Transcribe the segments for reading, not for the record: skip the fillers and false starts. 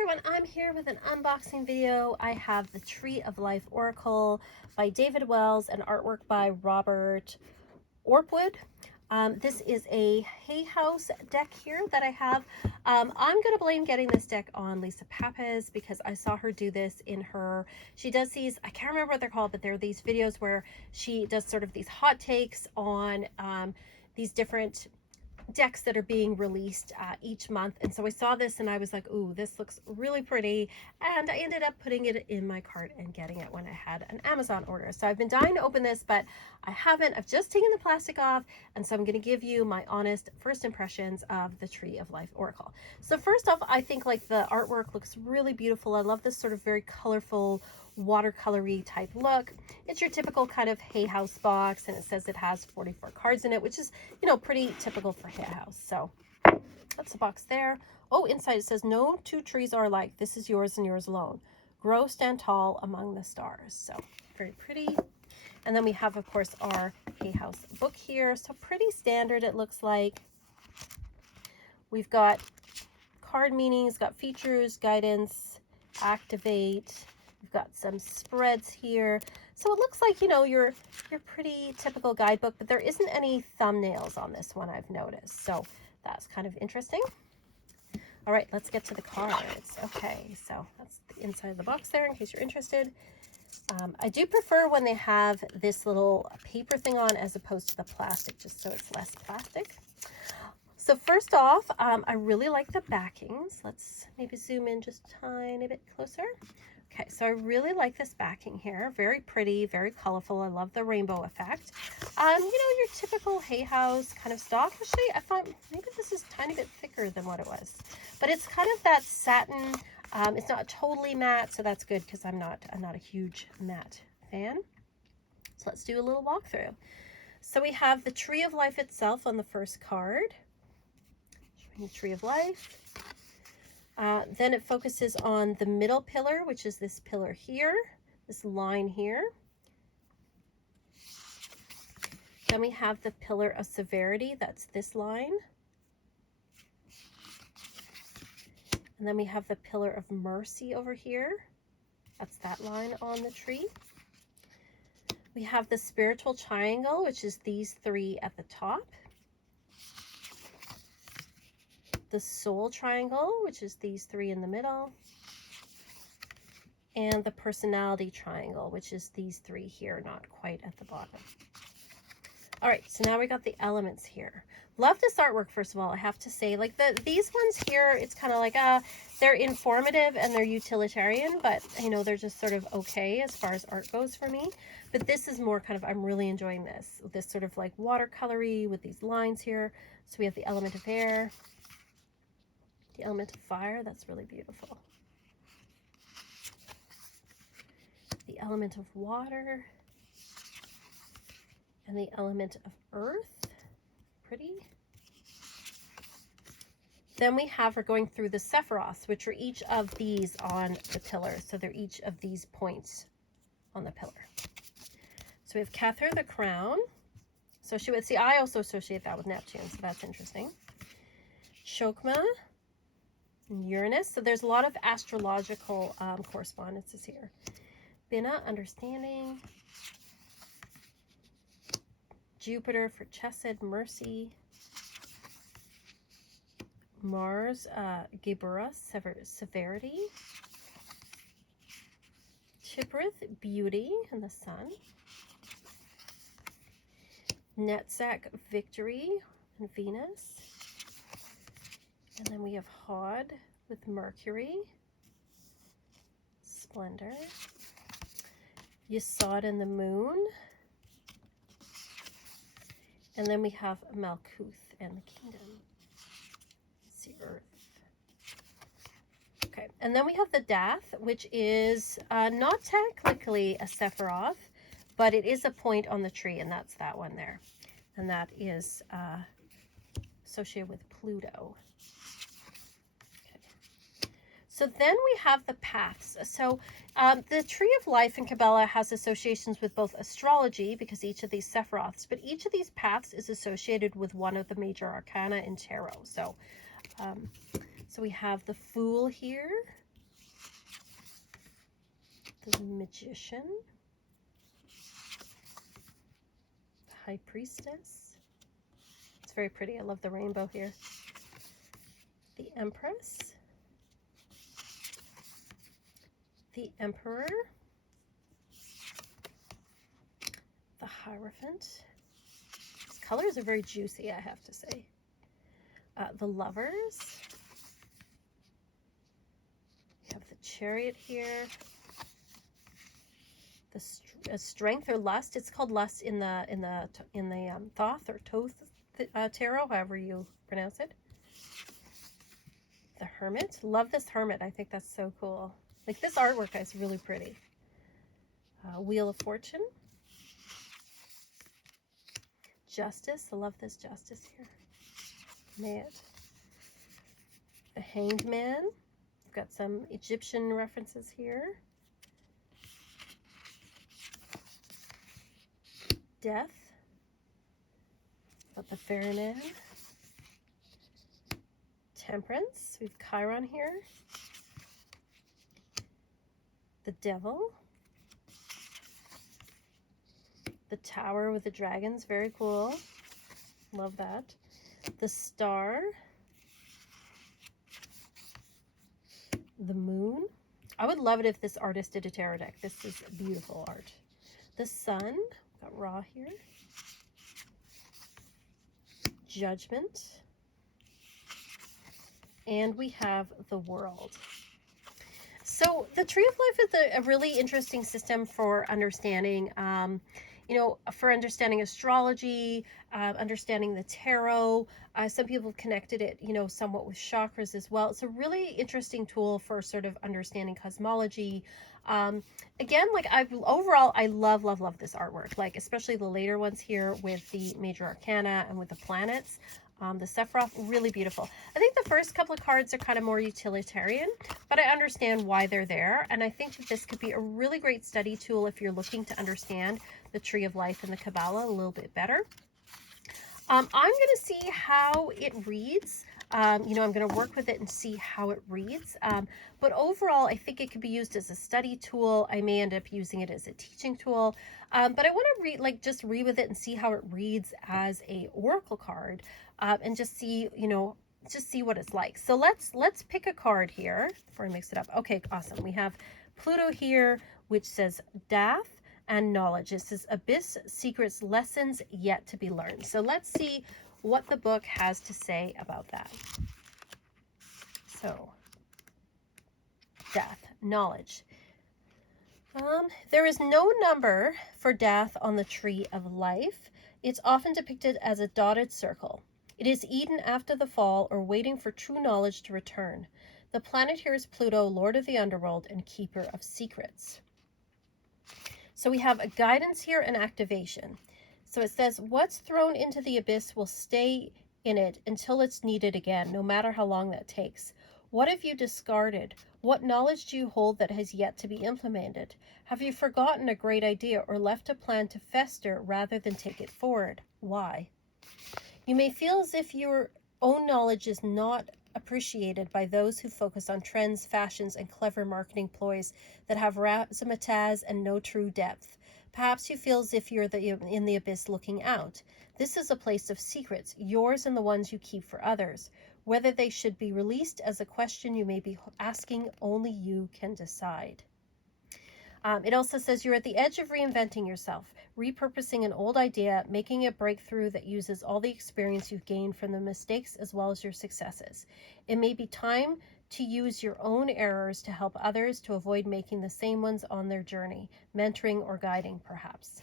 everyone, I'm here with an unboxing video. I have the Tree of Life Oracle by David Wells and artwork by Robert Orpwood. This is a Hay House deck here that I have. I'm going to blame getting this deck on Lisa Pappas because I saw her do this in her, she does these, I can't remember what they're called, but they're these videos where she does sort of these hot takes on these different decks that are being released each month. And so I saw this and I was like, ooh, this looks really pretty. And I ended up putting it in my cart and getting it when I had an Amazon order. So I've been dying to open this, but I haven't. I've just taken the plastic off. And so I'm going to give you my honest first impressions of the Tree of Life Oracle. So first off, I think like the artwork looks really beautiful. I love this sort of very colorful watercolory type look. It's your typical kind of Hay House box, and it says it has 44 cards in it, which is, you know, pretty typical for Hay House. So that's the box there. Oh, inside it says, no two trees are alike. This is yours and yours alone. Grow, stand tall among the stars. So very pretty. And then we have, of course, our Hay House book here. So pretty standard, it looks like. We've got card meanings, got features, guidance, activate. We've got some spreads here. So it looks like, you know, your pretty typical guidebook, but there isn't any thumbnails on this one, I've noticed. So that's kind of interesting. All right, let's get to the cards. Okay, so that's the inside of the box there in case you're interested. I do prefer when they have this little paper thing on as opposed to the plastic, just so it's less plastic. So first off, I really like the backings. Let's maybe zoom in just a tiny bit closer. Okay, so I really like this backing here. Very pretty, very colorful. I love the rainbow effect. You know, your typical Hay House kind of stock. Actually, I thought maybe this is a tiny bit thicker than what it was. But it's kind of that satin. It's not totally matte, so that's good because I'm not a huge matte fan. So let's do a little walkthrough. So we have the Tree of Life itself on the first card. Showing the Tree of Life. Then it focuses on the middle pillar, which is this pillar here, this line here. Then we have the pillar of severity, that's this line. And then we have the pillar of mercy over here. That's that line on the tree. We have the spiritual triangle, which is these three at the top. The soul triangle, which is these three in the middle. And the personality triangle, which is these three here, not quite at the bottom. All right, so now we got the elements here. Love this artwork, first of all, I have to say. Like these ones here, it's kind of like, they're informative and they're utilitarian, but, you know, they're just sort of okay as far as art goes for me. But this is more kind of, I'm really enjoying this sort of like watercolory with these lines here. So we have the element of air, the element of fire, that's really beautiful. The element of water, and the element of earth, pretty. Then we're going through the Sephiroths, which are each of these on the pillar. So they're each of these points on the pillar. So we have Kether, the crown. So she would see, I also associate that with Neptune, so that's interesting. Chokmah, and Uranus. So there's a lot of astrological correspondences here. Binah, understanding. Jupiter for Chesed, mercy. Mars, Geburah, severity. Chiprith, beauty and the sun. Netzach, victory and Venus. And then we have Hod with Mercury, splendor. Yesod and the moon. And then we have Malkuth and the kingdom. It's the earth. Okay, and then we have the Dath, which is not technically a Sephiroth, but it is a point on the tree, and that's that one there. And that is associated with Pluto. So then we have the paths. So the Tree of Life in Kabbalah has associations with both astrology, because each of these Sephiroths, but each of these paths is associated with one of the major arcana in tarot. So, so we have the Fool here, The Magician. The High Priestess. It's very pretty. I love the rainbow here. The Empress. The Emperor. The Hierophant. These colors are very juicy, I have to say. The Lovers. We have the Chariot here. The Strength or Lust. It's called Lust in the Thoth or Toth tarot, however you pronounce it. The Hermit. Love this Hermit. I think that's so cool. Like, this artwork is really pretty. Wheel of Fortune. Justice. I love this Justice here. Man. The Hanged Man. We've got some Egyptian references here. Death. Got the Ferdinand. Temperance. We've Chiron here. The Devil. The Tower with the dragons. Very cool. Love that. The Star. The Moon. I would love it if this artist did a tarot deck. This is beautiful art. The Sun. Got Ra here. Judgment. And we have the World. So the Tree of Life is a really interesting system for understanding, for understanding astrology, understanding the tarot. Some people have connected it, somewhat with chakras as well. It's a really interesting tool for sort of understanding cosmology. Again, overall, I love this artwork, like especially the later ones here with the major arcana and with the planets. The Sephiroth, really beautiful. I think the first couple of cards are kind of more utilitarian, but I understand why they're there. And I think that this could be a really great study tool if you're looking to understand the Tree of Life and the Kabbalah a little bit better. I'm going to see how it reads. I'm going to work with it and see how it reads. But overall, I think it could be used as a study tool. I may end up using it as a teaching tool. But I want to just read with it and see how it reads as a oracle card, and just see, what it's like. So let's pick a card here before I mix it up. Okay, awesome. We have Pluto here, which says Dath and Knowledge. This is Abyss, Secrets, Lessons Yet to be Learned. So let's see what the book has to say about that. So, Dath, Knowledge. There is no number for Dath on the Tree of Life. It's often depicted as a dotted circle. It is Eden after the fall, or waiting for true knowledge to return. The planet here is Pluto, Lord of the Underworld and Keeper of Secrets. So we have a guidance here and activation. So it says, what's thrown into the abyss will stay in it until it's needed again, no matter how long that takes. What have you discarded? What knowledge do you hold that has yet to be implemented? Have you forgotten a great idea or left a plan to fester rather than take it forward? Why? You may feel as if your own knowledge is not appreciated by those who focus on trends, fashions, and clever marketing ploys that have razzmatazz and no true depth. Perhaps you feel as if you're in the abyss looking out. This is a place of secrets, yours and the ones you keep for others. Whether they should be released as a question you may be asking, only you can decide. It also says you're at the edge of reinventing yourself, repurposing an old idea, making a breakthrough that uses all the experience you've gained from the mistakes as well as your successes. It may be time to use your own errors to help others to avoid making the same ones on their journey, mentoring or guiding perhaps.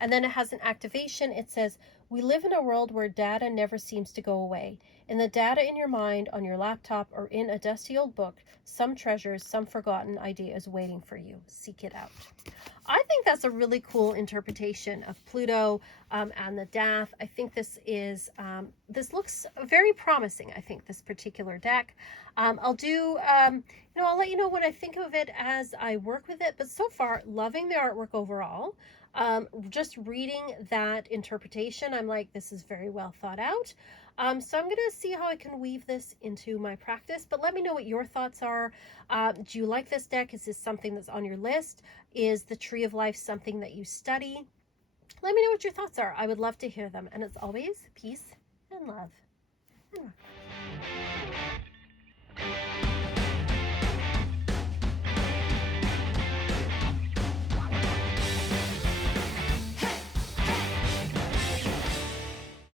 And then it has an activation. It says, we live in a world where data never seems to go away. In the data in your mind, on your laptop, or in a dusty old book, some treasures, some forgotten idea is waiting for you. Seek it out. I think that's a really cool interpretation of Pluto and the Dath. I think this is, this looks very promising, I think, this particular deck. I'll do, I'll let you know what I think of it as I work with it. But so far, loving the artwork overall. Just reading that interpretation, I'm like, this is very well thought out. So I'm going to see how I can weave this into my practice, but let me know what your thoughts are. Do you like this deck? Is this something that's on your list? Is the Tree of Life something that you study? Let me know what your thoughts are. I would love to hear them. And as always, peace and love.